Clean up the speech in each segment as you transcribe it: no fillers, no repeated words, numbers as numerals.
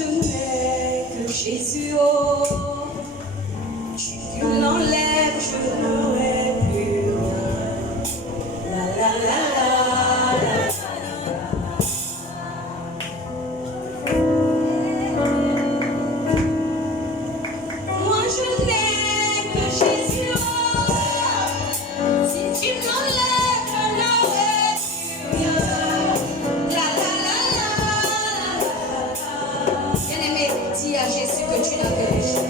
je n'ai que Jésus, oh. Tu l'enlèves, je n'aurai plus rien. La la la la la. Moi je n'ai que Jésus, oh. Si tu m'enlèves, je n'aurai plus rien. La la la la la. Bien-aimé, dis à Jésus que tu n'as que Jésus.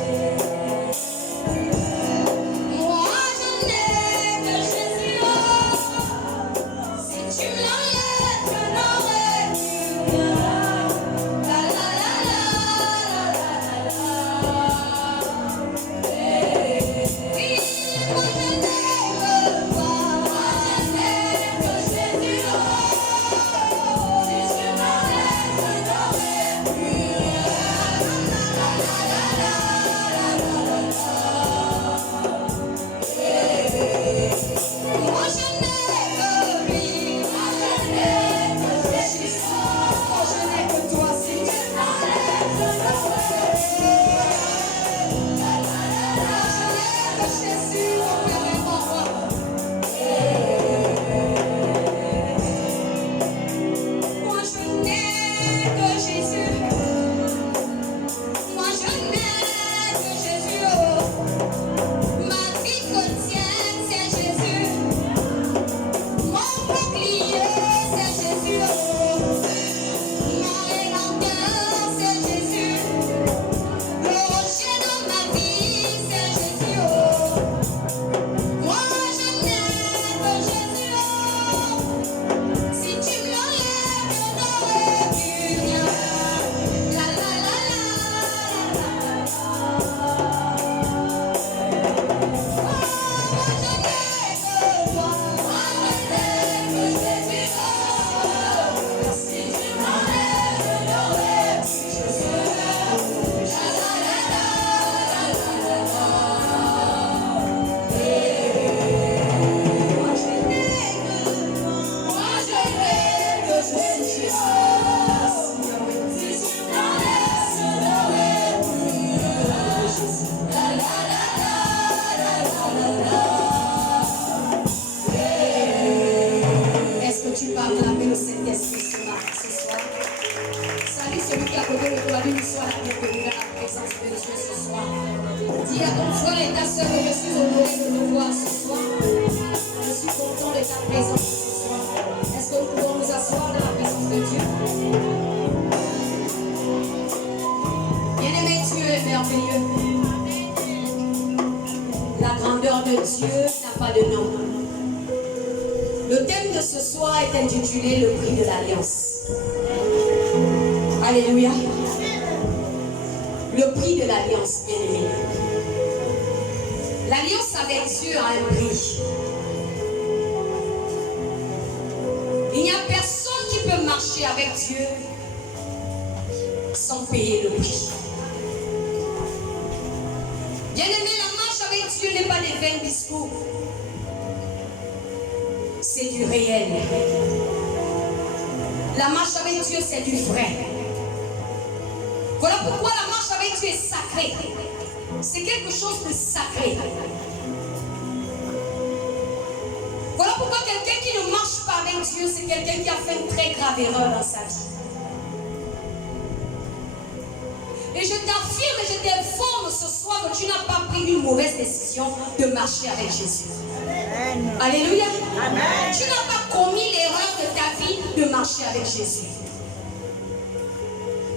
Le prix de l'alliance. Alléluia. Le prix de l'alliance, bien-aimé. L'alliance avec Dieu a un prix. Il n'y a personne qui peut marcher avec Dieu sans payer le prix. Bien-aimé, la marche avec Dieu n'est pas des vains discours. C'est du réel. La marche avec Dieu, c'est du vrai. Voilà pourquoi la marche avec Dieu est sacrée. C'est quelque chose de sacré. Voilà pourquoi quelqu'un qui ne marche pas avec Dieu, c'est quelqu'un qui a fait une très grave erreur dans sa vie. Et je t'affirme et je t'informe ce soir que tu n'as pas pris une mauvaise décision de marcher avec Jésus. Amen. Alléluia. Amen. Tu n'as pas commis l'erreur de ta vie de marcher avec Jésus.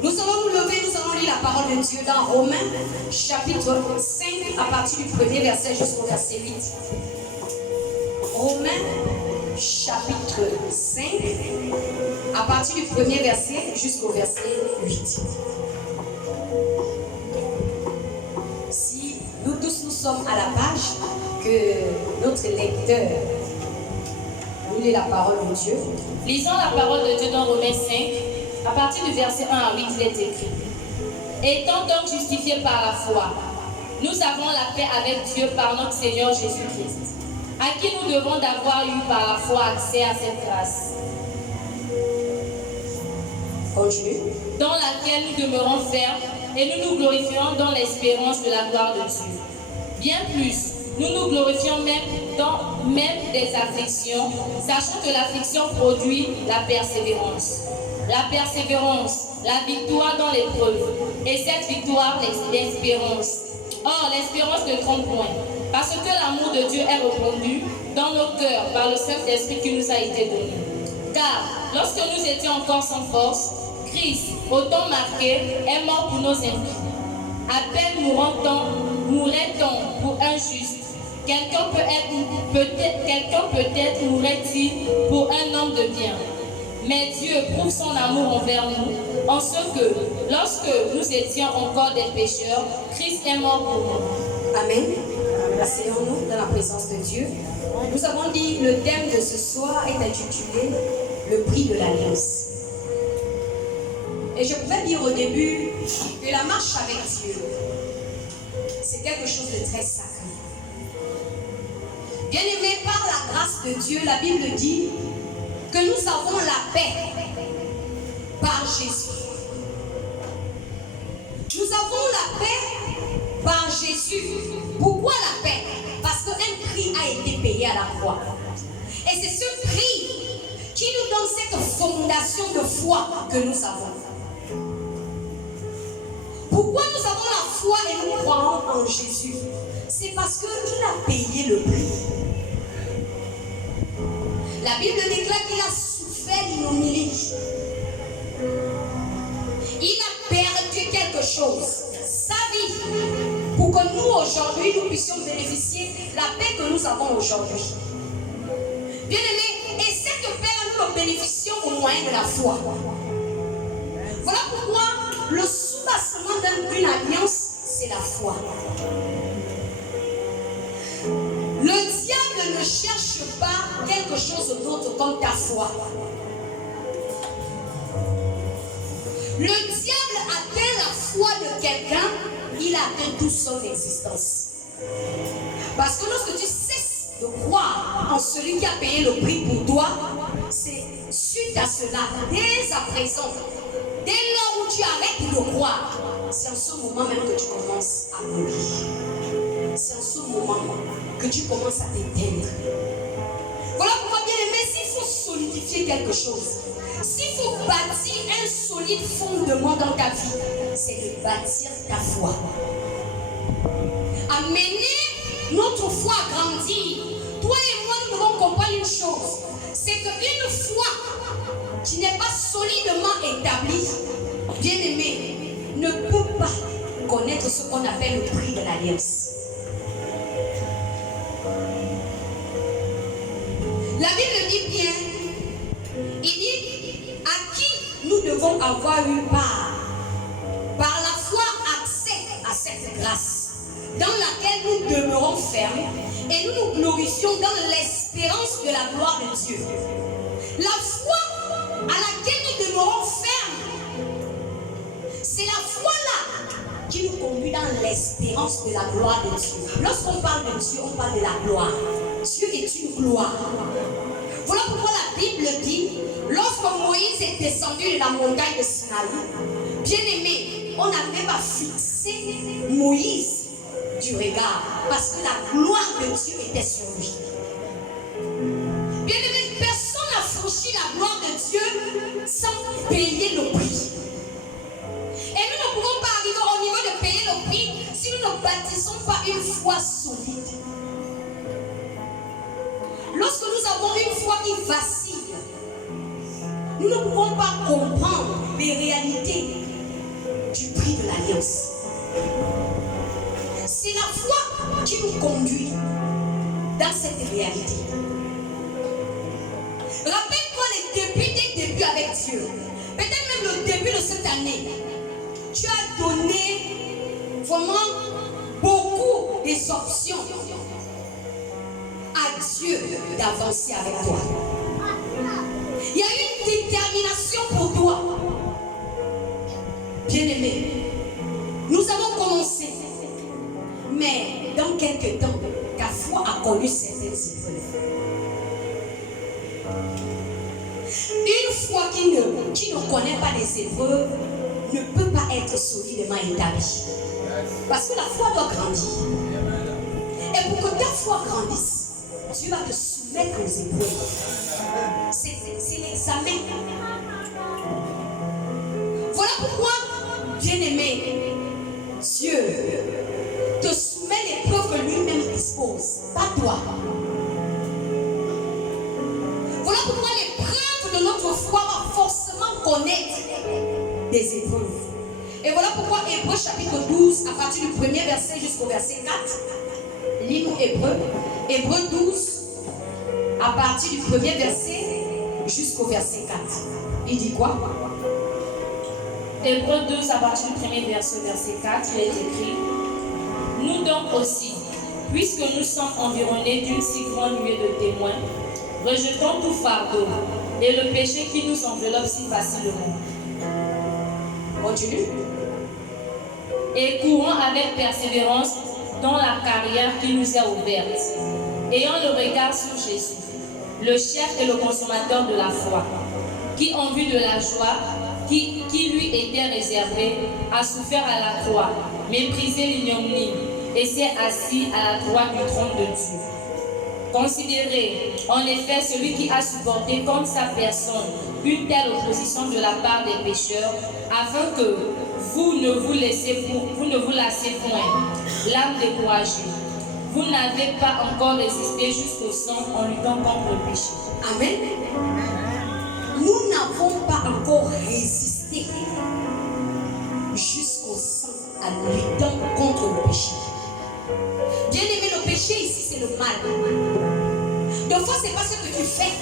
Nous allons nous lever, nous allons lire la parole de Dieu dans Romains chapitre 5 à partir du premier verset jusqu'au verset 8. Romains chapitre 5 à partir du premier verset jusqu'au verset 8. Si nous tous nous sommes à la page, que notre lecteur nous lit la parole de Dieu. Lisons la parole de Dieu dans Romains 5, à partir du verset 1 à 8, il est écrit. Étant donc justifiés par la foi, nous avons la paix avec Dieu par notre Seigneur Jésus-Christ, à qui nous devons d'avoir eu par la foi accès à cette grâce. Continue. Dans laquelle nous demeurons fermes et nous nous glorifions dans l'espérance de la gloire de Dieu. Bien plus, nous nous glorifions même des afflictions, sachant que l'affliction produit la persévérance. La persévérance, la victoire dans l'épreuve, et cette victoire, l'espérance. Or, l'espérance ne trompe point, parce que l'amour de Dieu est répandu dans nos cœurs par le Saint-Esprit qui nous a été donné. Car, lorsque nous étions encore sans force, Christ, au temps marqué, est mort pour nos impies. À peine mourrait-on pour un juste. Quelqu'un peut-être mourrait-il pour un homme de bien. Mais Dieu prouve son amour envers nous, en ce que, lorsque nous étions encore des pécheurs, Christ est mort pour nous. Amen. Asseyons-nous dans la présence de Dieu. Nous avons dit, le thème de ce soir est intitulé « Le prix de l'alliance ». Et je pouvais dire au début que la marche avec Dieu, c'est quelque chose de très sacré. Bien-aimés, par la grâce de Dieu, la Bible dit que nous avons la paix par Jésus. Nous avons la paix par Jésus. Pourquoi la paix? Parce qu'un prix a été payé à la croix. Et c'est ce prix qui nous donne cette fondation de foi que nous avons. Pourquoi nous avons la foi et nous croyons en Jésus? C'est parce qu'il a payé le prix. La Bible déclare qu'il a souffert l'ignominie. Il a perdu quelque chose, sa vie, pour que nous aujourd'hui nous puissions bénéficier de la paix que nous avons aujourd'hui. Bien-aimés, et cette paix nous la bénéficions au moyen de la foi. Voilà pourquoi le soubassement d'une alliance, c'est la foi. Le diable ne cherche pas quelque chose d'autre comme ta foi. Le diable atteint la foi de quelqu'un, il atteint toute son existence. Parce que lorsque tu cesses de croire en celui qui a payé le prix pour toi, c'est suite à cela, dès à présent, dès lors où tu arrêtes de croire, c'est en ce moment même que tu commences à mourir. C'est en ce moment que tu commences à t'éteindre. Voilà pourquoi, bien aimé, s'il faut solidifier quelque chose, s'il faut bâtir un solide fondement dans ta vie, c'est de bâtir ta foi. Amener notre foi à grandir. Toi et moi, nous devons comprendre une chose, c'est qu'une foi qui n'est pas solidement établie, bien aimé, ne peut pas connaître ce qu'on appelle le prix de l'alliance. La Bible dit bien, il dit à qui nous devons avoir eu part, par la foi accès à cette grâce, dans laquelle nous demeurons fermes et nous nous glorifions dans l'espérance de la gloire de Dieu. La foi à laquelle nous demeurons fermes, c'est la foi là qui nous conduit dans l'espérance de la gloire de Dieu. Lorsqu'on parle de Dieu, on parle de la gloire. Dieu est une gloire. Voilà pourquoi la Bible dit, lorsque Moïse est descendu de la montagne de Sinaï, bien aimé, on n'avait pas fixé Moïse du regard, parce que la gloire de Dieu était sur lui. Bien aimé, personne n'a franchi la gloire de Dieu sans payer le prix. Et nous ne pouvons pas arriver au niveau de payer le prix si nous ne bâtissons pas une foi solide. Lorsque nous avons une foi qui vacille, nous ne pouvons pas comprendre les réalités du prix de l'alliance. C'est la foi qui nous conduit dans cette réalité. Rappelle-toi tes débuts avec Dieu. Peut-être même le début de cette année. Tu as donné vraiment beaucoup des options à Dieu d'avancer avec toi. Il y a une détermination pour toi. Bien-aimé, nous avons commencé. Mais dans quelques temps, ta foi a connu certaines épreuves. Une foi qui ne connaît pas les épreuves ne peut pas être solidement établie. Parce que la foi doit grandir. Et pour que ta foi grandisse, tu vas te soumettre aux épreuves. C'est l'examen. Voilà pourquoi, bien-aimé, Dieu te soumet l'épreuve que lui-même dispose, pas toi. Voilà pourquoi l'épreuve de notre foi va forcément connaître des épreuves. Et voilà pourquoi Hébreux chapitre 12, à partir du premier verset jusqu'au verset 4, lis-nous Hébreux 12, à partir du premier verset jusqu'au verset 4. Il dit quoi? Hébreux 12, à partir du premier verset, verset 4, il est écrit: Nous donc aussi, puisque nous sommes environnés d'une si grande nuée de témoins, rejetons tout fardeau et le péché qui nous enveloppe si facilement. Continue. Et courons avec persévérance dans la carrière qui nous est ouverte, ayant le regard sur Jésus, le chef et le consommateur de la foi, qui en vue de la joie qui lui était réservée, a souffert à la croix, méprisé l'ignominie, et s'est assis à la droite du trône de Dieu. Considérez en effet celui qui a supporté contre sa personne une telle opposition de la part des pécheurs, afin que vous ne vous lassiez point, l'âme découragée. Vous n'avez pas encore résisté jusqu'au sang en luttant contre le péché. Amen. Nous n'avons pas encore résisté jusqu'au sang en luttant contre le péché. Bien aimé, le péché ici, c'est le mal. Des fois, ce n'est pas ce que tu fais,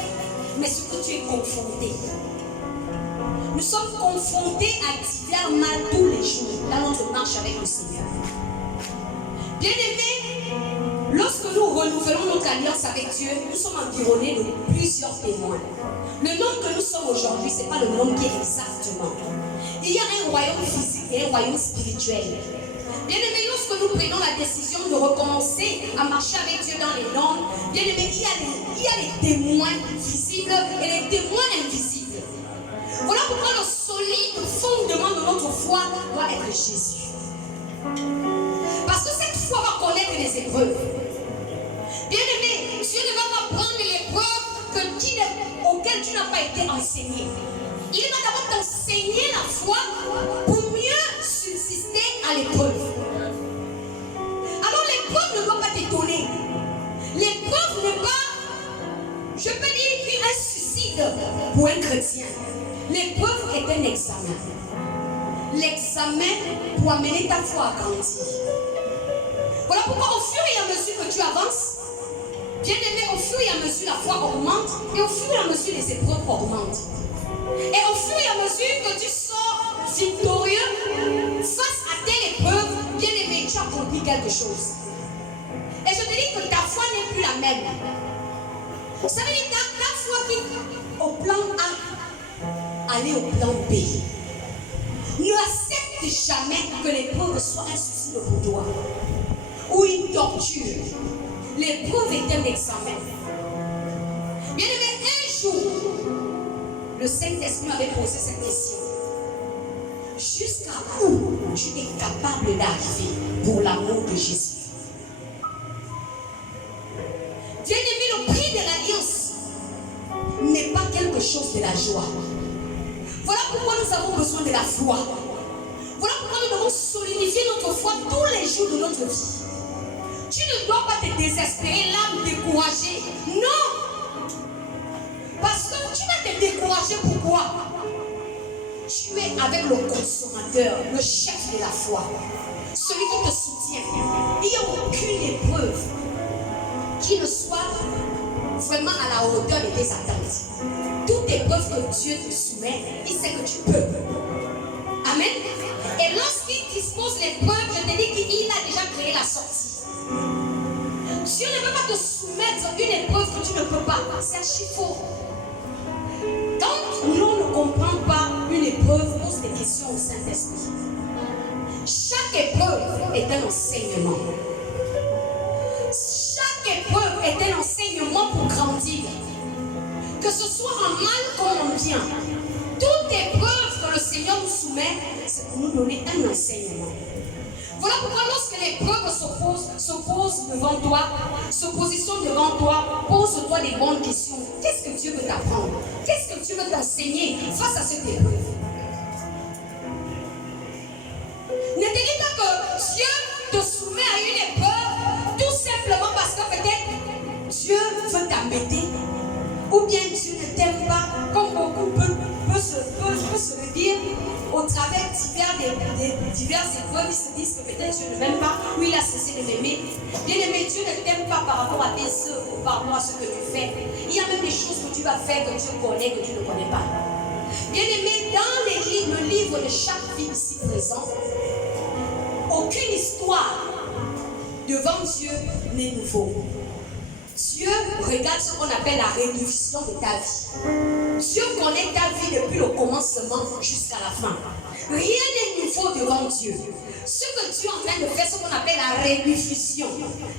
mais ce que tu es confronté. Nous sommes confrontés à divers mal tous les jours dans notre marche avec le Seigneur. Bien aimé, lorsque nous renouvelons notre alliance avec Dieu, nous sommes environnés de plusieurs témoins. Le nom que nous sommes aujourd'hui, ce n'est pas le nom qui est exactement. Il y a un royaume physique et un royaume spirituel. Bien aimé, lorsque nous prenons la décision de recommencer à marcher avec Dieu dans les normes, bien aimé, il y a les témoins visibles et les témoins invisibles. Voilà pourquoi le solide fondement de notre foi doit être Jésus. Parce que cette foi va connaître les épreuves. Bien aimé, Dieu ne va pas prendre l'épreuve auquel tu n'as pas été enseigné. Il va d'abord t'enseigner la foi pour mieux subsister à l'épreuve. Alors l'épreuve ne doit pas t'étonner. L'épreuve n'est pas, je peux dire, un suicide pour un chrétien. L'épreuve est un examen. L'examen pour amener ta foi à grandir. Voilà pourquoi au fur et à mesure que tu avances, bien aimé, au fur et à mesure la foi augmente et au fur et à mesure les épreuves augmentent. Et au fur et à mesure que tu sors victorieux face à telle épreuve, bien aimé, tu as accompli quelque chose. Et je te dis que ta foi n'est plus la même. Ça veut dire que ta foi qui au plan A, aller au plan B. Ne accepte jamais que l'épreuve soit un souci pour toi ou une torture. L'épreuve est un examen. Bien aimé, un jour, le Saint-Esprit m'avait posé cette question. Jusqu'à où tu es capable d'arriver pour l'amour de Jésus? Bien aimé, le prix de l'alliance n'est pas quelque chose de la joie. Voilà pourquoi nous avons besoin de la foi. Voilà pourquoi nous devons solidifier notre foi tous les jours de notre vie. Tu ne dois pas te désespérer, l'âme découragée. Non! Parce que tu vas te décourager pourquoi? Tu es avec le consommateur, le chef de la foi, celui qui te soutient. Il n'y a aucune épreuve qui ne soit vraiment à la hauteur de tes attentes. Toute épreuve que Dieu te soumet, il sait que tu peux. Amen. Et lorsqu'il dispose l'épreuve, je te dis qu'il a déjà créé la sortie. Dieu ne peut pas te soumettre une épreuve que tu ne peux pas. C'est archi faux. Quand l'on ne comprend pas une épreuve, pose des questions au Saint-Esprit. Chaque épreuve est un enseignement. Chaque épreuve est un enseignement pour grandir. Que ce soit en mal comme en bien. soumet, c'est pour nous donner un enseignement. Voilà pourquoi lorsque l'épreuve s'oppose devant toi, se positionne devant toi, pose-toi des bonnes questions. Qu'est-ce que Dieu veut t'apprendre? Qu'est-ce que Dieu veut t'enseigner face à cette épreuve? Ne te dis pas que Dieu te soumet à une épreuve tout simplement parce que peut-être Dieu veut t'embêter. Ou bien Dieu ne t'aime pas, comme beaucoup peut se le dire, au travers diverses épreuves, ils se disent que peut-être Dieu ne m'aime pas, ou il a cessé de m'aimer. Bien aimé, Dieu ne t'aime pas par rapport à tes œuvres ou par rapport à ce que tu fais. Il y a même des choses que tu vas faire que Dieu connaît, que tu ne connais pas. Bien aimé, dans le livre de chaque vie ici présent, aucune histoire devant Dieu n'est nouveau. Dieu regarde ce qu'on appelle la réduction de ta vie. Dieu connaît ta vie depuis le commencement jusqu'à la fin. Rien n'est nouveau devant Dieu. Ce que Dieu est en train de faire, c'est ce qu'on appelle la rediffusion.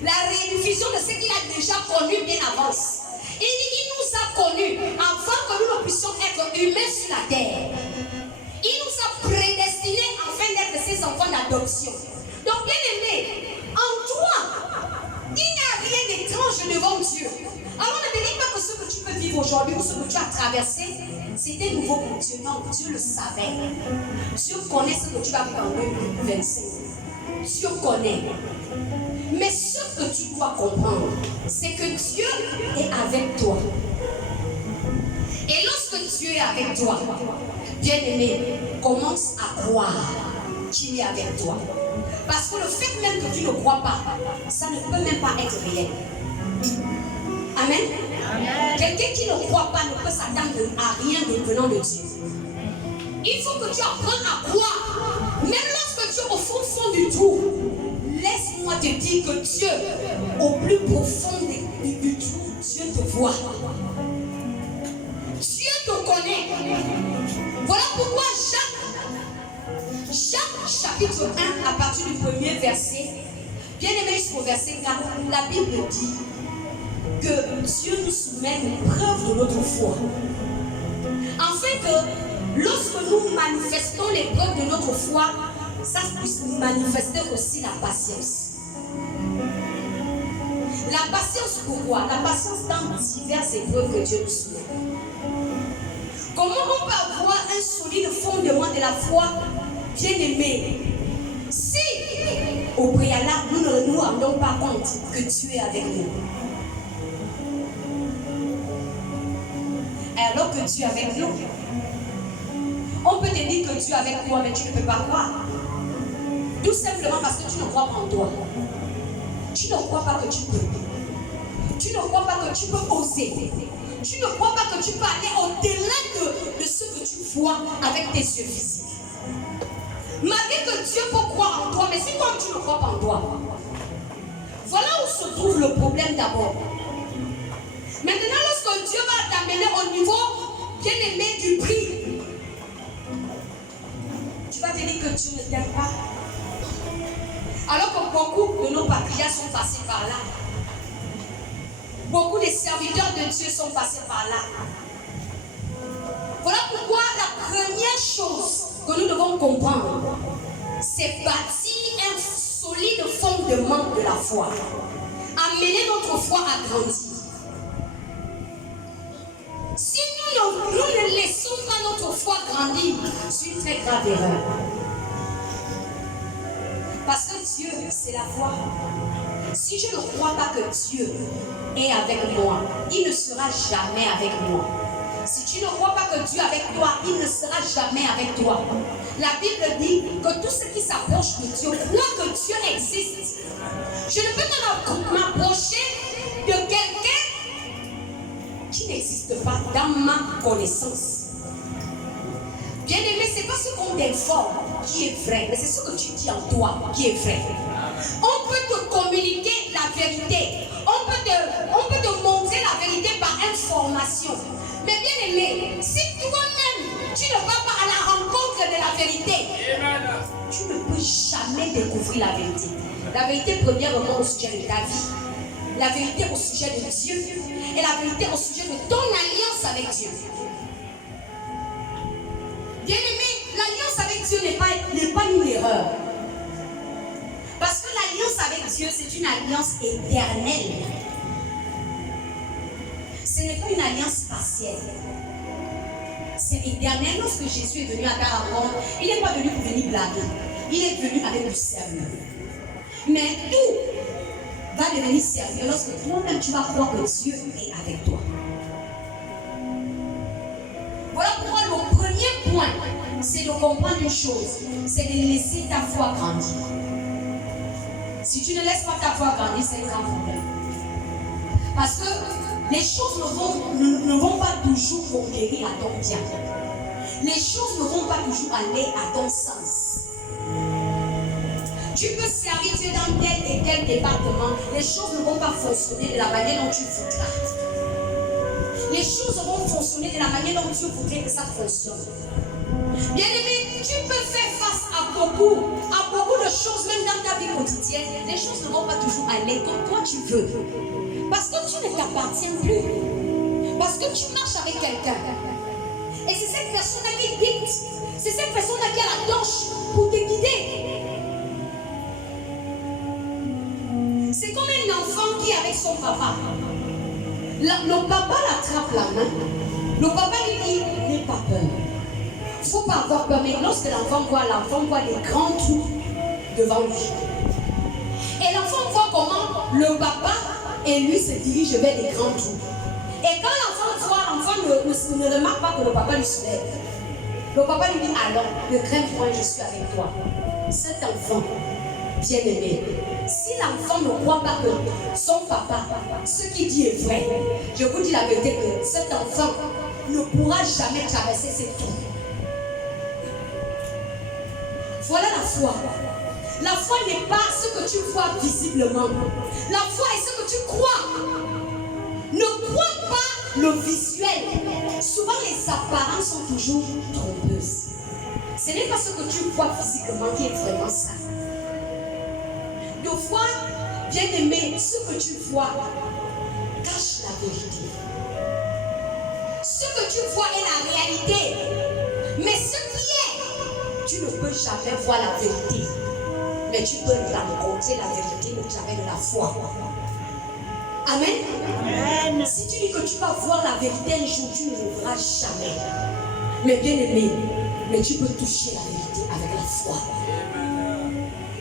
La rediffusion de ce qu'il a déjà connu bien avance. Il nous a connus avant que nous ne puissions être humains sur la terre. Il nous a prédestinés afin d'être ses enfants d'adoption. Donc, bien aimé, en toi, il n'y a rien d'étrange devant Dieu. Alors ne te dis pas que ce que tu peux vivre aujourd'hui ou ce que tu as traversé, c'était nouveau pour Dieu. Non, Dieu le savait. Dieu connaît ce que tu vas vivre en 2025. Dieu connaît. Mais ce que tu dois comprendre, c'est que Dieu est avec toi. Et lorsque Dieu est avec toi, bien aimé, commence à croire qu'il est avec toi. Parce que le fait même que tu ne crois pas, ça ne peut même pas être réel. Amen. Amen. Quelqu'un qui ne croit pas ne peut s'attendre à rien venant de Dieu. Il faut que tu apprennes à croire. Même lorsque tu es au fond du trou, laisse-moi te dire que Dieu, au plus profond du trou, Dieu te voit. Dieu te connaît. Voilà pourquoi Jacques chapitre 1, à partir du premier verset, bien aimé jusqu'au verset 4, la Bible dit que Dieu nous soumet une preuve de notre foi. Afin que lorsque nous manifestons les preuves de notre foi, ça puisse manifester aussi la patience. La patience pourquoi? La patience dans diverses épreuves que Dieu nous soumet. Comment on peut avoir un solide fondement de la foi, bien aimé, si au préalable nous ne nous rendons pas compte que Dieu est avec nous? Alors que Dieu est avec nous, on peut te dire que Dieu est avec toi, mais tu ne peux pas croire. Tout simplement parce que tu ne crois pas en toi. Tu ne crois pas que tu peux. Tu ne crois pas que tu peux oser. Tu ne crois pas que tu peux aller au-delà de ce que tu vois avec tes yeux physiques. Malgré que Dieu peut croire en toi, mais si toi tu ne crois pas en toi, voilà où se trouve le problème d'abord. Maintenant, lorsque Dieu va t'amener au niveau bien aimé du prix, tu vas te dire que Dieu ne t'aime pas. Alors que beaucoup de nos patriarches sont passés par là. Beaucoup de serviteurs de Dieu sont passés par là. Voilà pourquoi la première chose que nous devons comprendre, c'est bâtir un solide fondement de la foi. Amener notre foi à grandir. Si nous ne laissons pas notre foi grandir, c'est une très grave erreur. Parce que Dieu, c'est la foi. Si je ne crois pas que Dieu est avec moi, il ne sera jamais avec moi. Si tu ne crois pas que Dieu est avec toi, il ne sera jamais avec toi. La Bible dit que tout ce qui s'approche de Dieu croit que Dieu existe. Je ne peux pas m'approcher de quelqu'un qui n'existe pas dans ma connaissance. Bien aimé, ce n'est pas ce qu'on t'informe qui est vrai, mais c'est ce que tu dis en toi qui est vrai. On peut te communiquer la vérité. On peut te montrer la vérité par information. Mais bien aimé, si toi-même tu ne vas pas à la rencontre de la vérité, tu ne peux jamais découvrir la vérité. La vérité premièrement au sujet de ta vie, la vérité au sujet de Dieu et la vérité au sujet de ton alliance avec Dieu. Bien aimé, l'alliance avec Dieu n'est pas une erreur. Parce que l'alliance avec Dieu, c'est une alliance éternelle. Ce n'est pas une alliance partielle. C'est éternel. Lorsque Jésus est venu à Cararon, il n'est pas venu pour venir blaguer. Il est venu avec du sérieux. Mais tout va devenir sérieux lorsque toi-même tu vas croire que Dieu est avec toi. Voilà pourquoi le premier point, c'est de comprendre une chose, c'est de laisser ta foi grandir. Si tu ne laisses pas ta foi grandir, c'est un grand problème. Parce que les choses ne vont pas toujours conquérir à ton bien. Les choses ne vont pas toujours aller à ton sens. Tu peux servir Dieu dans tel et tel département. Les choses ne vont pas fonctionner de la manière dont tu voudras. Les choses vont fonctionner de la manière dont Dieu voudrait que ça fonctionne. Bien-aimé, tu peux faire face à beaucoup de choses, même dans ta vie quotidienne. Les choses ne vont pas toujours aller comme toi tu veux. Parce que tu ne t'appartiens plus. Parce que tu marches avec quelqu'un. Et c'est cette personne-là qui dicte. C'est cette personne-là qui a la torche pour te guider. C'est comme un enfant qui est avec son papa. Le papa l'attrape la main. Le papa lui dit, n'aie pas peur. Il ne faut pas avoir peur. Mais lorsque l'enfant voit des grands trous devant lui. Et l'enfant voit comment le papa et lui se dirigent vers des grands trous. Et quand l'enfant voit, l'enfant ne remarque pas que le papa lui soulève. Le papa lui dit, alors, ne crains point, je suis avec toi. Cet enfant, bien-aimé, si l'enfant ne croit pas que son papa, ce qu'il dit est vrai, je vous dis la vérité que cet enfant ne pourra jamais traverser ces trous. Voilà la foi. La foi n'est pas ce que tu vois visiblement. La foi est ce que tu crois. Ne crois pas le visuel. Souvent les apparences sont toujours trompeuses. Ce n'est pas ce que tu vois physiquement qui est vraiment ça. Deux fois, bien aimé, ce que tu vois cache la vérité. Ce que tu vois est la réalité. Mais ce qui est, tu ne peux jamais voir la vérité. Mais tu peux rencontrer la vérité au travers de la foi. Amen. Amen. Si tu dis que tu vas voir la vérité un jour, tu ne le verras jamais. Mais bien aimé, mais tu peux toucher la vérité avec la foi.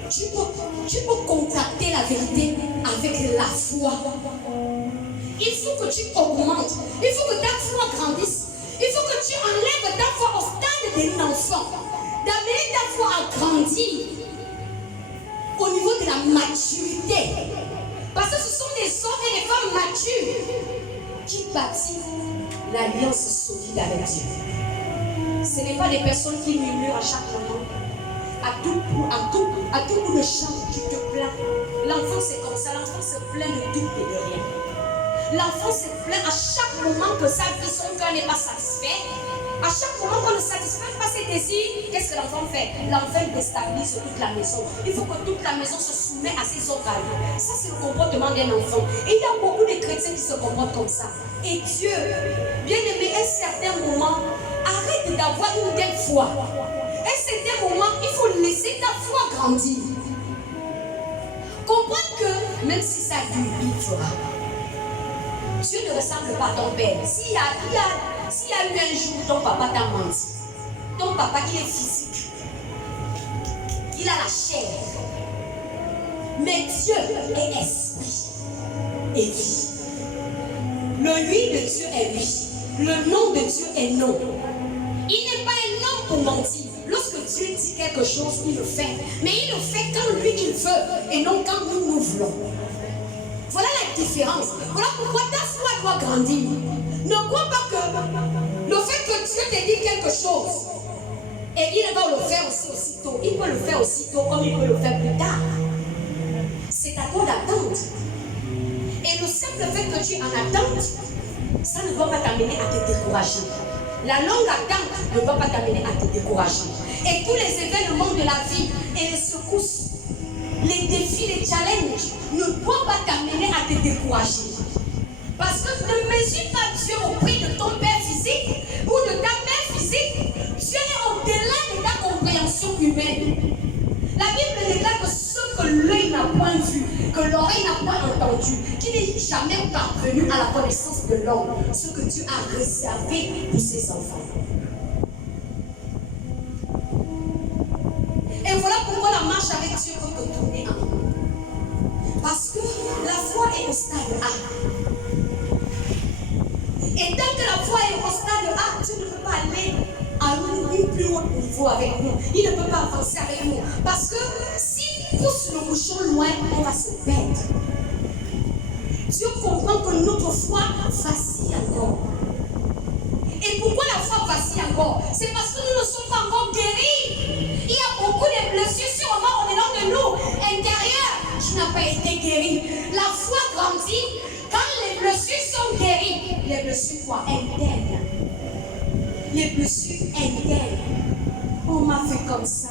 Tu peux contacter la vérité avec la foi. Il faut que tu augmentes. Il faut que ta foi grandisse. Il faut que tu enlèves ta foi au stade d'un enfant. D'amener ta foi à grandir au niveau de la maturité. Parce que ce sont des hommes et des femmes matures qui bâtissent l'alliance solide avec Dieu. Ce n'est pas des personnes qui murmurent à chaque moment. À tout bout de champ, tu te plains. L'enfant c'est comme ça, l'enfant se plaint de tout et de rien. L'enfant se plaint à chaque moment que sa vie, son cœur n'est pas satisfait. À chaque moment qu'on ne satisfait pas ses désirs, qu'est-ce que l'enfant fait? L'enfant déstabilise toute la maison. Il faut que toute la maison se soumette à ses ordres. Ça, c'est le comportement d'un enfant. Et il y a beaucoup de chrétiens qui se comportent comme ça. Et Dieu, bien aimé, à un certain moment, arrête d'avoir une telle foi. À un certain moment, il faut laisser ta foi grandir. Comprends que même si ça dure, il fera. Dieu ne ressemble pas à ton père. S'il y a eu un jour ton papa t'a menti, ton papa il est physique, il a la chair, mais Dieu est esprit et vie. Le oui de Dieu est oui, le non de Dieu est non. Il n'est pas un homme pour mentir. Lorsque Dieu dit quelque chose, il le fait, mais il le fait quand lui il veut et non quand nous voulons. Voilà la différence. Voilà pourquoi ta foi doit grandir. Ne crois pas que le fait que Dieu te dit quelque chose et il va le faire aussi aussitôt. Il peut le faire aussitôt comme il peut le faire plus tard. C'est à toi d'attendre. Et le simple fait que tu en attentes, ça ne va pas t'amener à te décourager. La longue attente ne va pas t'amener à te décourager. Et tous les événements de la vie et les secousses, les défis, les challenges ne doivent pas t'amener à te décourager. Parce que ne mesure pas Dieu au prix de ton père physique ou de ta mère physique. Dieu est au-delà de ta compréhension. jamais parvenu à la connaissance de l'homme, ce que Dieu a réservé pour ses enfants. Et voilà pourquoi la marche avec Dieu peut te tourner en rond. Parce que la foi est au stade A. Et tant que la foi est au stade A, Dieu ne peut pas aller à un plus haut niveau avec nous. Il ne peut pas avancer avec nous. Parce que s'il pousse le bouchon loin, on va se perdre. Dieu comprend que notre foi vacille encore. Et pourquoi la foi vacille encore? C'est parce que nous ne sommes pas encore guéris. Il y a beaucoup de blessures sur le moment au dedans de nous, intérieures, qui n'ont pas été guéries. La foi grandit quand les blessures sont guéries. Les blessures quoi? Internes. Les blessures internes. On m'a fait comme ça.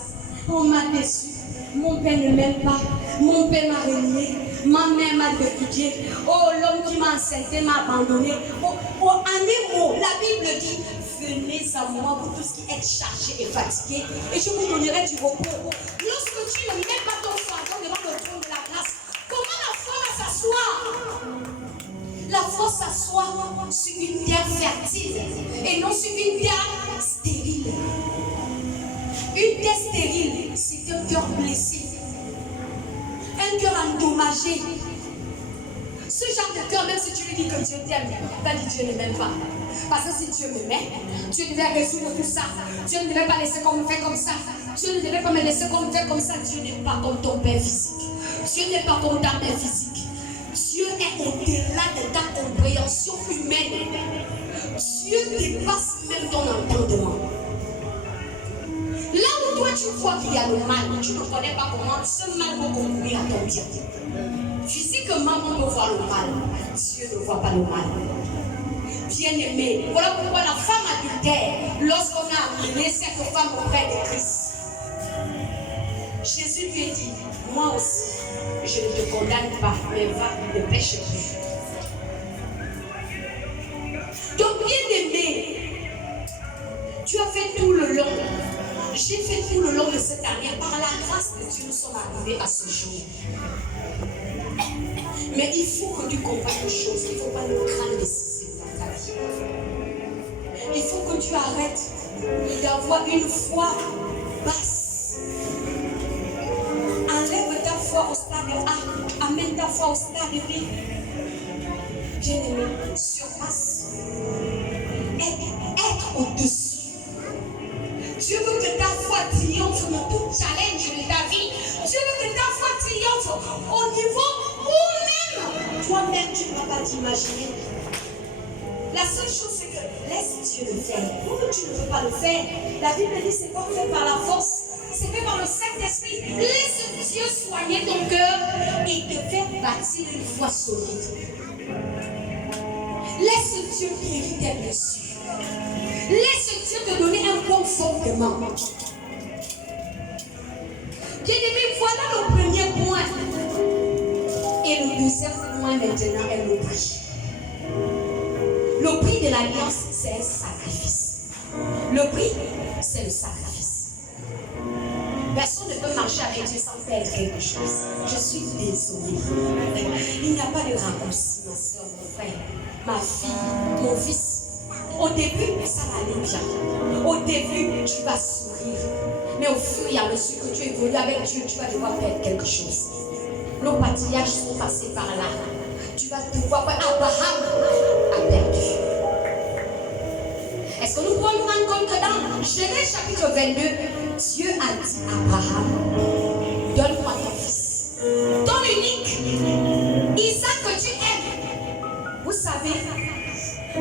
On m'a déçu. Mon père ne m'aime pas. Mon père m'a renié. Ma mère m'a répudié. Oh, l'homme qui m'a enceinté m'a abandonné. En un mot, la Bible dit: venez à moi, vous tous qui êtes chargés et fatigués, et je vous donnerai du repos. Lorsque tu ne mets pas ton fardeau devant le trône de la grâce, comment la foi va s'asseoir? La foi s'assoit sur une terre fertile et non sur une terre stérile. Une terre stérile, c'est un cœur blessé, un cœur endommagé. Ce genre de cœur, même si tu lui dis que Dieu t'aime, il va dire Dieu ne m'aime pas. Parce que si Dieu m'aimait, Dieu devait résoudre tout ça. Dieu ne devait pas laisser qu'on me fait comme ça. Dieu ne devait pas me laisser qu'on me fait comme ça. Dieu n'est pas comme ton père physique. Dieu n'est pas comme ta mère physique. Dieu est au-delà de ta compréhension humaine. Dieu dépasse même ton entendement. Là où toi tu crois qu'il y a le mal, tu ne connais pas comment ce mal va concourir à ton bien. Physiquement, on peut voir le mal. Dieu ne voit pas le mal. Bien-aimé, voilà pourquoi la femme adultère, lorsqu'on a amené cette femme auprès de Christ, Jésus lui a dit: moi aussi, je ne te condamne pas, mais va, ne pêche plus. Donc, bien-aimé, tu as fait tout le long. J'ai fait tout le long de cette année. Par la grâce de Dieu, nous sommes arrivés à ce jour. Mais il faut que tu comprennes une chose. Il ne faut pas le crâne décisif dans ta vie. Il faut que tu arrêtes d'avoir une foi basse. Enlève ta foi au stade A. Amène ta foi au stade B. Bien-aimé, surpasse. Être au-dessus. Dieu veut que ta foi triomphe de tout challenge de ta vie. Dieu veut que ta foi triomphe au niveau où même toi-même tu ne vas pas t'imaginer. La seule chose c'est que laisse Dieu le faire. Pour que tu ne veux pas le faire, la Bible dit c'est pas fait par la force, c'est fait par le Saint-Esprit. Laisse Dieu soigner ton cœur et te faire bâtir une foi solide. Laisse Dieu guérir tes blessures. Laisse Dieu te donner un bon fondement. Bien-aimé, voilà le premier point. Et le deuxième point maintenant est le prix. Le prix de l'alliance, c'est un sacrifice. Le prix, c'est le sacrifice. Personne ne peut marcher avec Dieu sans faire quelque chose. Je suis désolée. Il n'y a pas de raccourci, ma soeur, mon frère, ma fille, mon fils. Au début, ça va aller bien. Au début, tu vas sourire. Mais au fur et à mesure que tu évolues avec Dieu, tu vas devoir faire quelque chose. Nos patriarches sont passés par là. Tu vas devoir voir Abraham a perdu. Est-ce que nous pouvons nous rendre compte que dans Genèse chapitre 22, Dieu a dit à Abraham: donne-moi ton fils, ton unique, Isaac que tu aimes. Vous savez,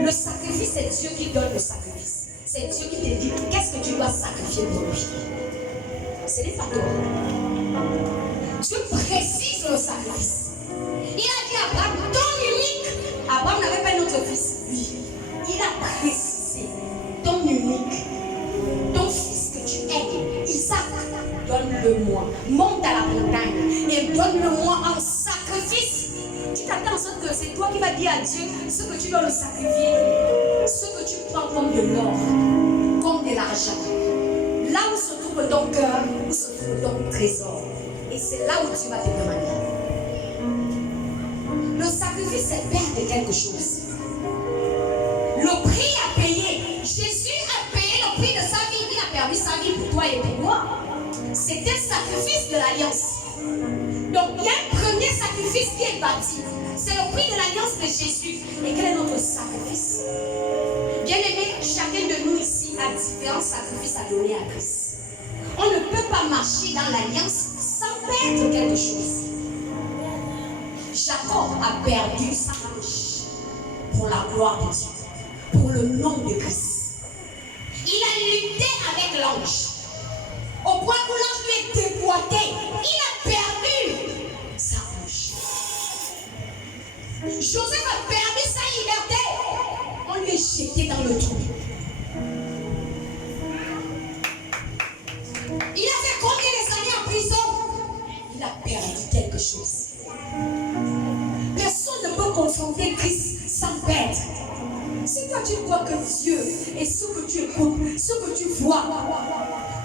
le sacrifice, c'est Dieu qui donne le sacrifice. C'est Dieu qui te dit qu'est-ce que tu dois sacrifier pour lui. Ce n'est pas toi. Dieu précise le sacrifice. Il a dit à Abraham, ton unique. Abraham n'avait pas un autre fils. Oui. Il a précisé ton unique, ton fils que tu aimes, Isaac, donne-le-moi. Monte à la montagne et donne-le-moi en sacrifice. Tu t'attends en sorte que c'est toi qui vas dire à Dieu ce que tu dois le sacrifier, ce que tu prends comme de l'or, comme de l'argent. Là où se trouve ton cœur, où se trouve ton trésor. Et c'est là où tu vas te demander. Le sacrifice sacrifice, c'est perdre quelque chose. Le prix à payer. Jésus a payé le prix de sa vie. Il a perdu sa vie pour toi et pour moi. C'était le sacrifice de l'alliance. Donc, il y a un premier sacrifice qui est bâti. C'est le prix de l'alliance de Jésus. Et quel est notre sacrifice? Bien aimé, chacun de nous ici a différents sacrifices à donner à Christ. On ne peut pas marcher dans l'alliance sans perdre quelque chose. Jacob a perdu sa hanche pour la gloire de Dieu, pour le nom de Christ. Il a lutté avec l'ange. Au point où l'ange lui est déboîté, il a perdu sa hanche. Joseph a perdu sa liberté. On lui est jeté dans le trou. Il a fait combien d'années en prison? Il a perdu quelque chose. Personne ne peut confronter Christ sans perdre. Si toi tu crois que Dieu est ce que tu écoutes, ce que tu vois,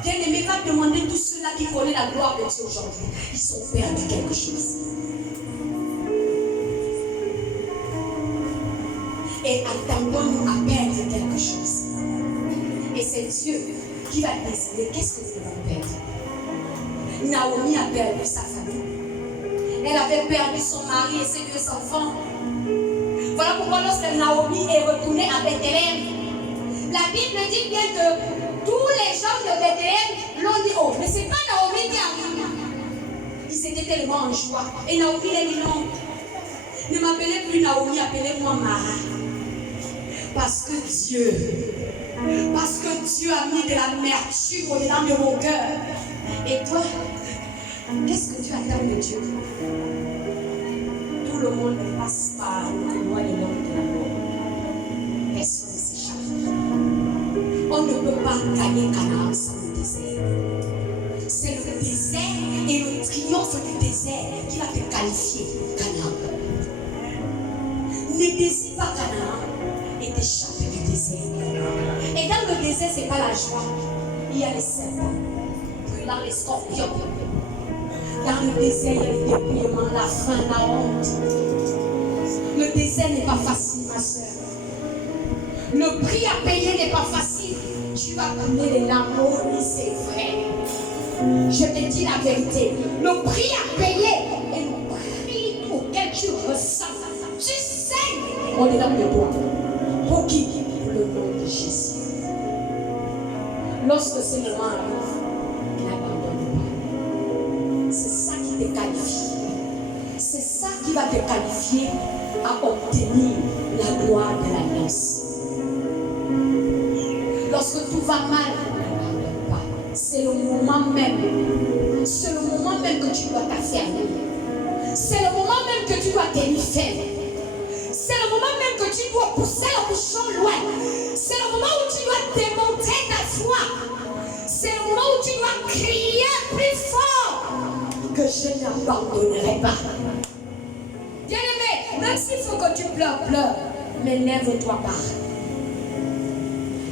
bien aimé, va demander tous ceux-là qui connaissent la gloire de Dieu aujourd'hui. Ils ont perdu quelque chose. Et attendons-nous à perdre quelque chose. Et c'est Dieu qui va décider qu'est-ce que nous devons perdre. Naomi a perdu sa famille. Elle avait perdu son mari et ses 2 enfants. Voilà pourquoi lorsque Naomi est retournée à Bethléem, la Bible dit bien que tous les gens de Bethléem l'ont dit, oh, mais c'est pas Naomi qui arrive. Ils étaient tellement en joie. Et Naomi a dit non. Ne m'appelez plus Naomi, appelez-moi Mara. Parce que Dieu a mis de l'amertume au-dedans de mon cœur. Et toi, qu'est-ce que tu attends de Dieu? Tout le monde passe par le loin de l'homme de la mort. Personne ne s'échappe. On ne peut pas gagner Canaan sans le désert. C'est le désert et le triomphe du désert qui va te qualifier Canaan. Ne désire pas Canaan et t'échapper du désert. Et dans le désert, ce n'est pas la joie. Il y a les serpents, brûlant les scorpions. Dans le désert, il y a le dépouillement, la faim, la honte. Le désert n'est pas facile, ma soeur. Le prix à payer n'est pas facile. Tu vas couler les larmes, oui, c'est vrai. Je te dis la vérité. Le prix à payer est le prix auquel tu ressens. Tu saignes au-dedans de toi. Pour qui? Pour le nom de Jésus. Lorsque ce moment arrive, n'abandonne pas. C'est ça qui te qualifie. C'est ça qui va te qualifier à obtenir la gloire de l'alliance. Lorsque tout va mal, n'abandonne pas. C'est le moment même. C'est le moment même que tu dois t'affermir. C'est le moment même que tu dois tenir ferme. C'est le moment même que tu dois pousser le bouchon loin. C'est le moment où tu dois démontrer ta foi. C'est le moment où tu dois crier plus fort que je n'abandonnerai pas. Bien-aimé, même s'il faut que tu pleures, pleure, mais lève-toi pas.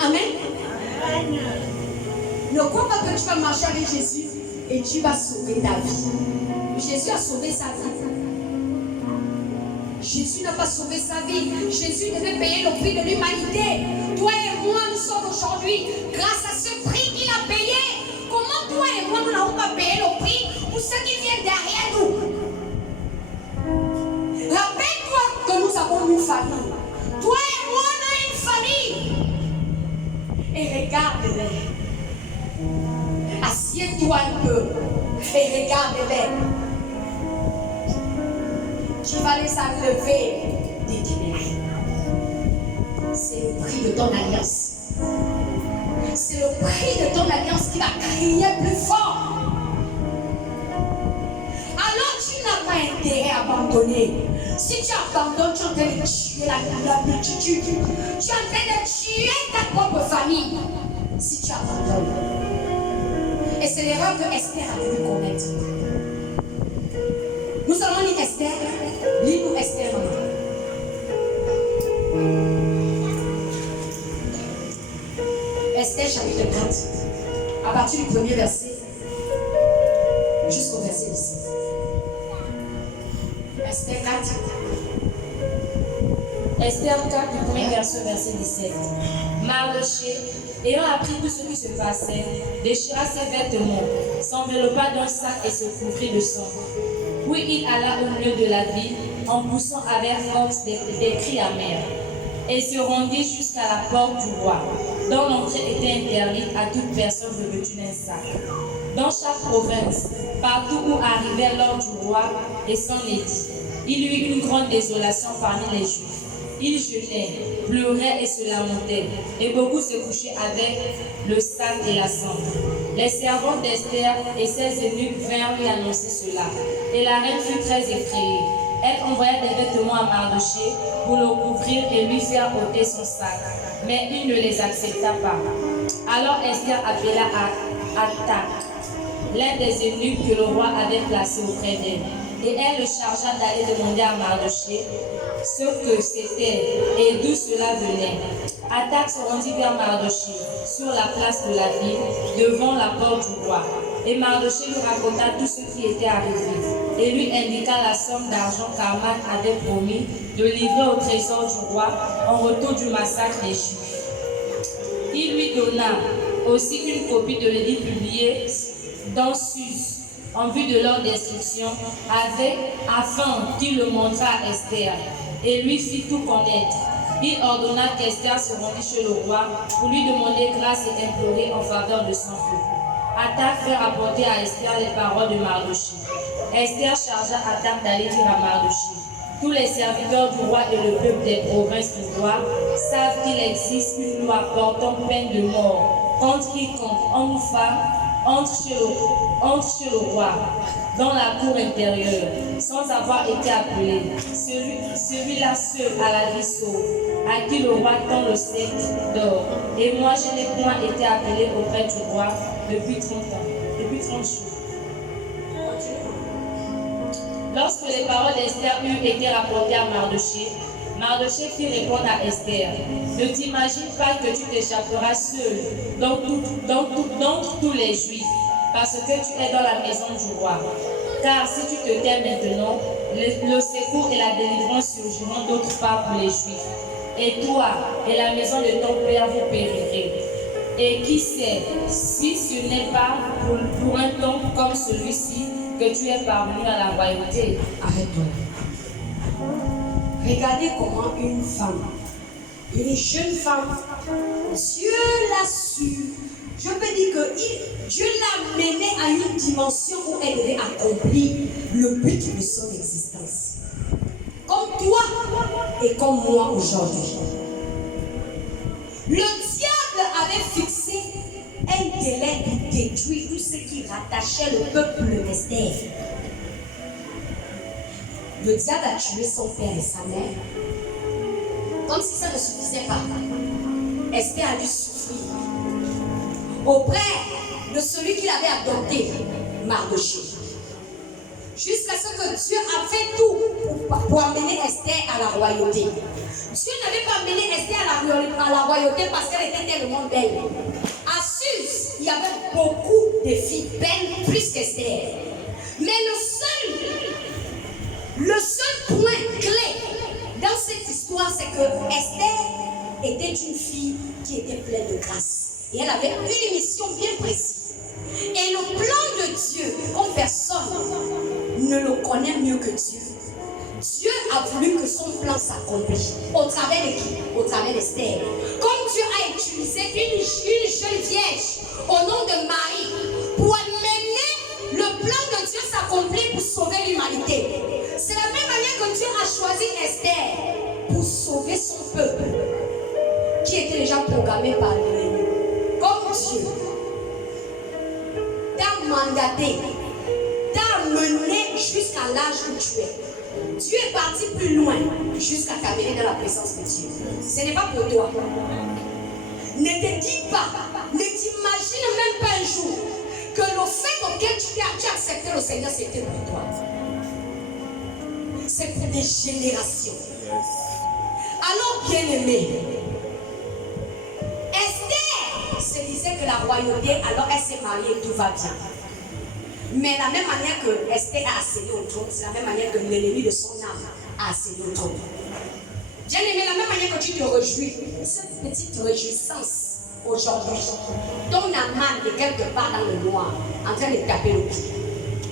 Amen. Ne crois pas que tu vas marcher avec Jésus et tu vas sauver ta vie. Jésus a sauvé sa vie. Jésus n'a pas sauvé sa vie. Jésus devait payer le prix de l'humanité. Toi et moi, nous sommes aujourd'hui, grâce à ce prix qu'il a payé. Comment toi et moi, nous n'avons pas payé le prix pour ceux qui viennent derrière nous? Rappelle-toi que nous avons une famille. Toi et moi, on a une famille. Et regarde-les. Assieds-toi un peu et regarde-les. Tu vas les enlever des ténèbres. C'est le prix de ton alliance. C'est le prix de ton alliance qui va crier plus fort. Alors tu n'as pas intérêt à abandonner. Si tu abandonnes, tu es en train de tuer la multitude. Tu es en train de tuer ta propre famille. Si tu abandonnes. Et c'est l'erreur que Esther a voulu commettre. Nous allons lire Esther. Lis-nous Esther. Esther chapitre 4. À partir du premier verset jusqu'au verset 17. Esther 4. Esther 4, du premier verset 17. Mardochée, ayant appris tout ce qui se passait, déchira ses vêtements, s'enveloppa d'un sac et se couvrit de sang. Puis il alla au milieu de la ville en poussant avec force des cris amers et se rendit jusqu'à la porte du roi, dont l'entrée était interdite à toute personne revêtue d'un sac. Dans chaque province, partout où arrivait l'ordre du roi et son édit, il y eut une grande désolation parmi les Juifs. Ils jeûnaient, pleuraient et se lamentaient, et beaucoup se couchaient avec le sac et la cendre. Les servantes d'Esther et ses eunuques vinrent lui annoncer cela, et la reine fut très effrayée. Elle envoya des vêtements à Mardochée pour le couvrir et lui faire ôter son sac, mais il ne les accepta pas. Alors Esther appela Hathach, l'un des eunuques que le roi avait placé auprès d'elle, et elle le chargea d'aller demander à Mardochée ce que c'était et d'où cela venait. Hathach se rendit vers Mardochée sur la place de la ville, devant la porte du roi. Et Mardochée lui raconta tout ce qui était arrivé et lui indiqua la somme d'argent qu'Aman avait promis de livrer au trésor du roi en retour du massacre des Juifs. Il lui donna aussi une copie de l'édit publié dans Suse en vue de leur destruction, afin qu'il le montrât à Esther et lui fit tout connaître. Il ordonna qu'Esther se rendît chez le roi pour lui demander grâce et implorer en faveur de son feu. Hathach fait rapporter à Esther les paroles de Mardochée. Esther chargea Hathach d'aller dire à Mardochée: tous les serviteurs du roi et le peuple des provinces du roi savent qu'il existe une loi portant peine de mort contre quiconque, homme ou femme, entre chez le roi, dans la cour intérieure, sans avoir été appelé. Celui-là seul a la vie sauve, à qui le roi tend le sceptre d'or. Et moi, je n'ai point été appelé auprès du roi depuis 30 ans, depuis 30 jours. Lorsque les paroles d'Esther eurent été rapportées à Mardochée, Mardochée fit répondre à Esther: ne t'imagine pas que tu t'échapperas seul d'entre tous les Juifs, parce que tu es dans la maison du roi. Car si tu te tais maintenant, le secours et la délivrance surgiront d'autre part pour les Juifs. Et toi et la maison de ton père vous périrez. Et qui sait si ce n'est pas pour un temps comme celui-ci que tu es parvenu à la royauté. Arrête-toi. Regardez comment une femme, une jeune femme, Dieu l'a su. Je peux dire que Dieu l'a menée à une dimension où elle devait accomplir le but de son existence. Comme toi et comme moi aujourd'hui. Le diable avait fixé un délai pour détruire tout ce qui rattachait le peuple d'Esther. Le diable a tué son père et sa mère. Comme si ça ne suffisait pas, Esther a dû souffrir auprès de celui qui l'avait adopté, Mardochée. Jusqu'à ce que Dieu a fait tout pour amener Esther à la royauté. Dieu n'avait pas amené Esther à la royauté parce qu'elle était tellement belle. À Suse, il y avait beaucoup de filles belles plus qu'Esther. Mais le seul point clé dans cette histoire, c'est que Esther était une fille qui était pleine de grâce. Et elle avait une mission bien précise. Et le plan de Dieu, comme personne ne le connaît mieux que Dieu, Dieu a voulu que son plan s'accomplisse. Au travers de qui? Au travers d'Esther. Comme Dieu a utilisé une jeune vierge au nom de Marie pour amener le plan de Dieu s'accomplir pour sauver l'humanité. C'est la même manière que Dieu a choisi Esther pour sauver son peuple qui était déjà programmé par l'ennemi. Comme Dieu t'a mandaté, t'a mené jusqu'à l'âge où tu es. Dieu est parti plus loin jusqu'à t'amener dans la présence de Dieu. Ce n'est pas pour toi. Ne te dis pas, ne t'imagine même pas un jour que le fait auquel tu as accepté le Seigneur, c'était pour toi. C'est pour des générations. Alors, bien-aimé, Esther se disait que la royauté, alors elle s'est mariée, tout va bien. Mais la même manière que Esther a accédé au trône, c'est la même manière que l'ennemi de son âme a accédé au trône. Bien-aimé, la même manière que tu te réjouis, cette petite réjouissance aujourd'hui, ton amant est quelque part dans le noir, en train de taper le pied,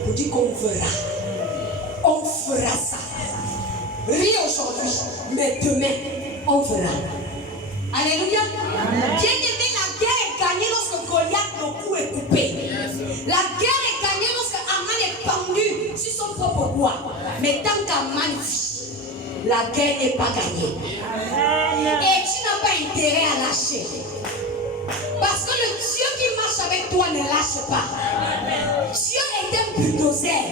pour dire qu'on verra. On fera ça. Rien aujourd'hui, mais demain, on verra. Alléluia. Bien-aimé, la guerre est gagnée lorsque Goliath, le cou est coupé. La guerre est gagnée lorsque Aman est pendu sur son propre bois. Mais tant qu'Aman vit, la guerre n'est pas gagnée. Et tu n'as pas intérêt à lâcher. Parce que le Dieu qui marche avec toi ne lâche pas. Dieu est un bulldozer.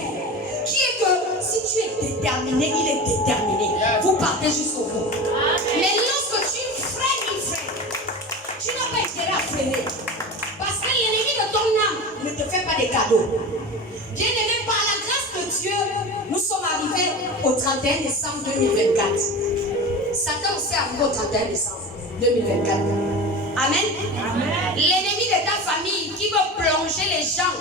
Qui est que si tu es déterminé, il est déterminé. Vous partez jusqu'au bout. Mais lorsque tu freines, il freine. Tu n'as pas intérêt à freiner. Parce que l'ennemi de ton âme ne te fait pas des cadeaux. Bien-aimé, par la grâce de Dieu, nous sommes arrivés au 31 décembre 2024. Satan s'est arrivé au 31 décembre 2024. Amen. L'ennemi de ta famille qui veut plonger les gens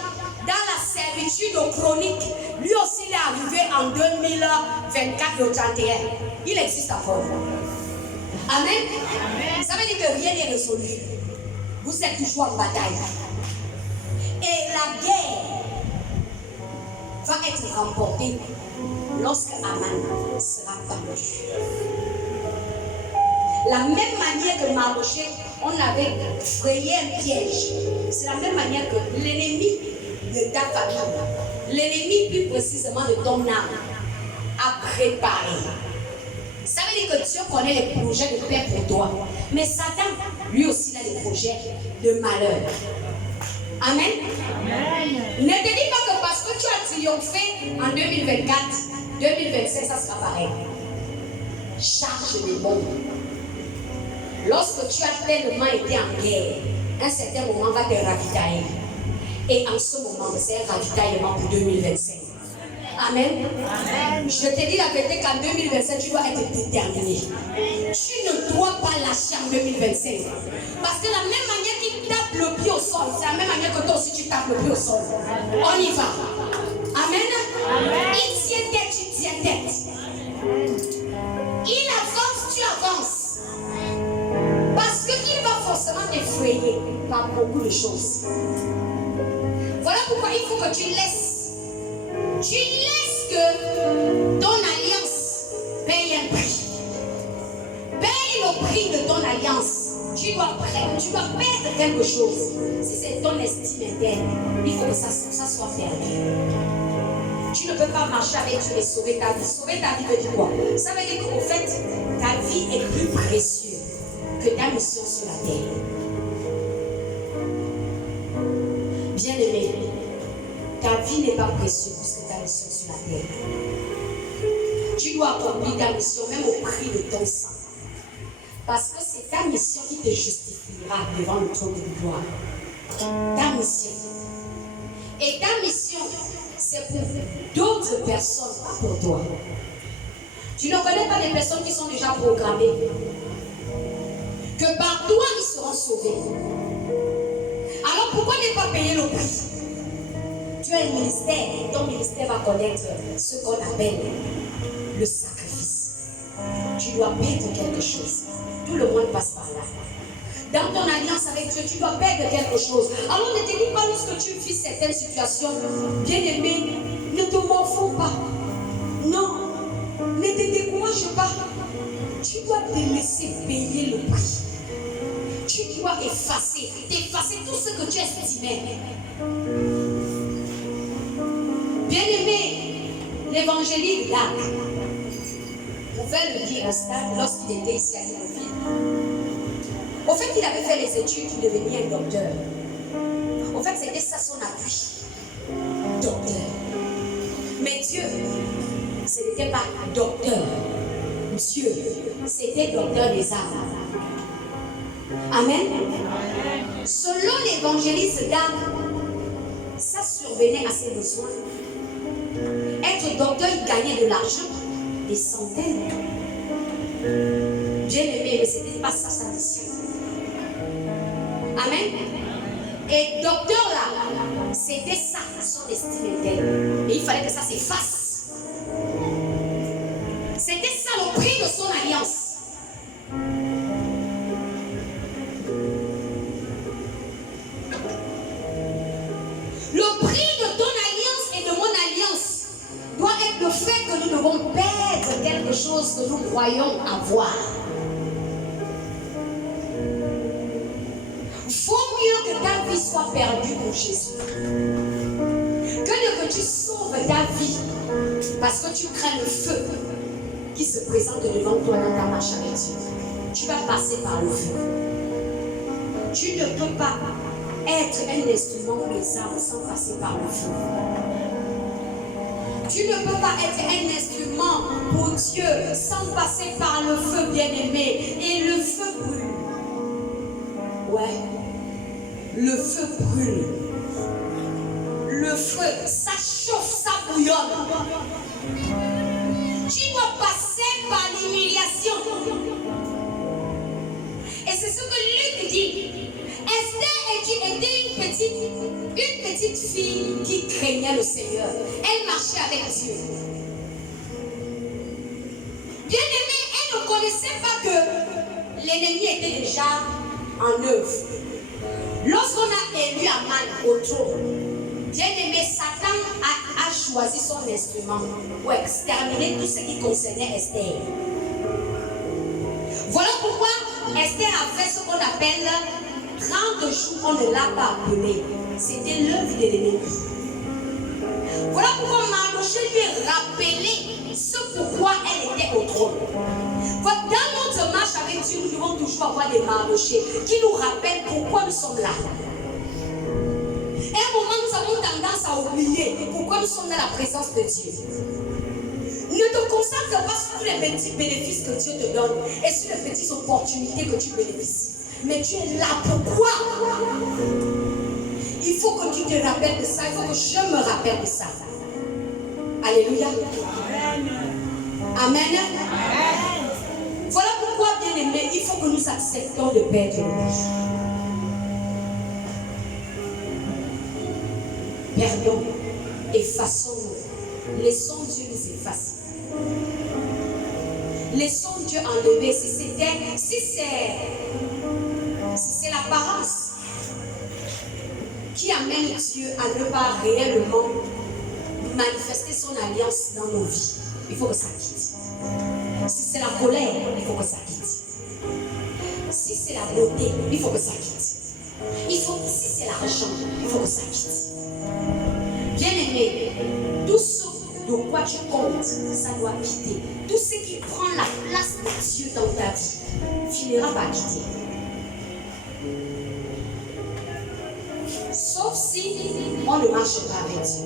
dans la servitude chronique, lui aussi il est arrivé en 2024 au 31. Il existe encore. Amen. Ça veut dire que rien n'est résolu. Vous êtes toujours en bataille. Et la guerre va être remportée lorsque Aman sera battu. La même manière que Mardoché, on avait frayé un piège. C'est la même manière que l'ennemi de ta famille, l'ennemi plus précisément de ton âme, a préparé. Ça veut dire que Dieu connaît les projets de paix pour toi. Mais Satan, lui aussi, a des projets de malheur. Amen. Ne te dis pas que parce que tu as triomphé en 2024, 2025, ça sera pareil. Charge les bombes. Lorsque tu as tellement été en guerre, un certain moment va te ravitailler. Et en ce moment, c'est un ravitaillement pour 2025. Amen. Je te dis la vérité qu'en 2025, tu dois être déterminé. Tu ne dois pas lâcher en 2025. Parce que la même manière qu'il tape le pied au sol, c'est la même manière que toi aussi tu tapes le pied au sol. On y va. Amen. Il tient tête, tu tiens tête. Il avance, tu avances. Parce qu'il va forcément t'effrayer par beaucoup de choses. Voilà pourquoi il faut que tu laisses que ton alliance paye un prix. Paye le prix de ton alliance. Tu dois perdre quelque chose. Si c'est ton estime interne, il faut que ça soit perdu. Tu ne peux pas marcher avec Dieu et sauver ta vie. Sauver ta vie veut dire quoi? Ça veut dire qu'au fait, ta vie est plus précieuse que ta mission sur la terre. Bien-aimé, ta vie n'est pas précieuse plus que ta mission sur la terre. Tu dois accomplir ta mission même au prix de ton sang. Parce que c'est ta mission qui te justifiera devant le trône de gloire. Ta mission. Et ta mission, c'est pour d'autres personnes, pas pour toi. Tu ne connais pas des personnes qui sont déjà programmées. Que par toi, ils seront sauvés. Alors pourquoi ne pas payer le prix? Tu as un ministère et ton ministère va connaître ce qu'on appelle le sacrifice. Tu dois perdre quelque chose. Tout le monde passe par là. Dans ton alliance avec Dieu, tu dois perdre quelque chose. Alors ne te dis pas lorsque tu vis certaines situations, bien-aimé, ne te morfonds pas. Non, ne te décourage pas. Tu dois te laisser payer le prix. Tu dois effacer tout ce que tu estimais. Bien-aimé, l'évangéliste là pouvait le dire à Stan lorsqu'il était ici à Libreville. Au fait, il avait fait les études, il devenait un docteur. Au fait, c'était ça son appui. Docteur. Mais Dieu, ce n'était pas docteur. Dieu, c'était docteur des âmes. Amen. Selon l'évangéliste d'âme, ça survenait à ses besoins. Être docteur, il gagnait de l'argent, des centaines. Bien aimé, mais ce n'était pas ça sa mission. Amen. Et docteur là, c'était ça son estime interne. Et il fallait que ça s'efface. C'était ça le prix de son alliance. que nous croyons avoir. Vaut mieux que ta vie soit perdue pour Jésus que tu sauves ta vie parce que tu crains le feu qui se présente devant toi dans ta marche avec Dieu. Tu vas passer par le feu. Tu ne peux pas être un instrument pour les âmes sans passer par le feu. Tu ne peux pas être un instrument pour Dieu sans passer par le feu, bien-aimé. Et le feu brûle. Ouais. Le feu brûle. Le feu, ça chauffe, ça bouillonne. Tu dois passer par l'humiliation. Et c'est ce que Luc dit. Esther était une petite fille qui craignait le Seigneur. Elle marchait avec Dieu. Bien aimée, elle ne connaissait pas que l'ennemi était déjà en œuvre. Lorsqu'on a élu Aman au trône, bien aimé, Satan a choisi son instrument pour exterminer tout ce qui concernait Esther. Voilà pourquoi Esther a fait ce qu'on appelle 30 jours, on ne l'a pas appelé. C'était l'œuvre de l'ennemi. Voilà pourquoi Mardochée lui a rappelé ce pourquoi elle était au trône. Dans notre marche avec Dieu, nous devons toujours avoir des Mardochées qui nous rappellent pourquoi nous sommes là. Et à un moment, nous avons tendance à oublier pourquoi nous sommes dans la présence de Dieu. Ne te concentre pas sur tous les petits bénéfices que Dieu te donne et sur les petites opportunités que tu bénéficies. Mais tu es là pourquoi? Il faut que tu te rappelles de ça. Il faut que je me rappelle de ça. Alléluia. Amen. Amen. Voilà pourquoi, bien aimé, il faut que nous acceptons de perdre le bouche. Perdons, effaçons-nous. Laissons Dieu nous effacer. Laissons Dieu enlever. Si c'est l'apparence qui amène Dieu à ne pas réellement manifester son alliance dans nos vies, il faut que ça quitte. Si c'est la colère, il faut que ça quitte. Si c'est la beauté, il faut que ça quitte. Si c'est l'argent, il faut que ça quitte. Bien-aimé, tout ce de quoi tu comptes, ça doit quitter. Tout ce qui prend la place de Dieu dans ta vie finira par quitter. Sauf si on ne marche pas avec Dieu.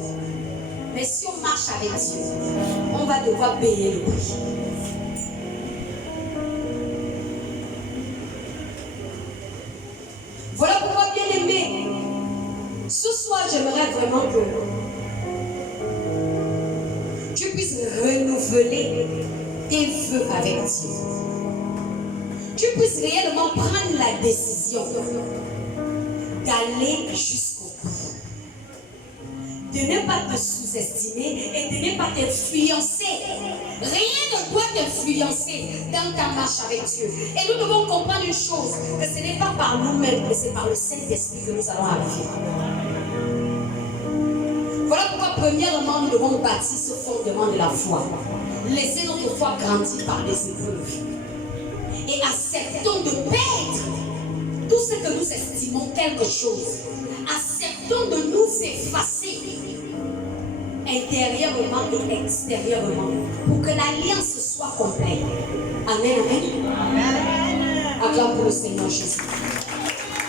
Mais si on marche avec Dieu, on va devoir payer le prix. Voilà pourquoi, bien aimé, ce soir, j'aimerais vraiment que tu puisses renouveler tes vœux avec Dieu. Tu puisses réellement prendre la décision d'aller jusqu'au bout. De ne pas te sous-estimer et de ne pas t'influencer. Rien ne doit t'influencer dans ta marche avec Dieu. Et nous devons comprendre une chose, que ce n'est pas par nous-mêmes, mais c'est par le Saint-Esprit que nous allons arriver. Voilà pourquoi, premièrement, nous devons bâtir ce fondement de la foi. Laissez notre foi grandir par les épreuves. Et acceptons de perdre tout ce que nous estimons quelque chose. Acceptons de nous effacer intérieurement et extérieurement pour que l'alliance soit complète. Amen, amen. Amen. Acclame pour le Seigneur Jésus.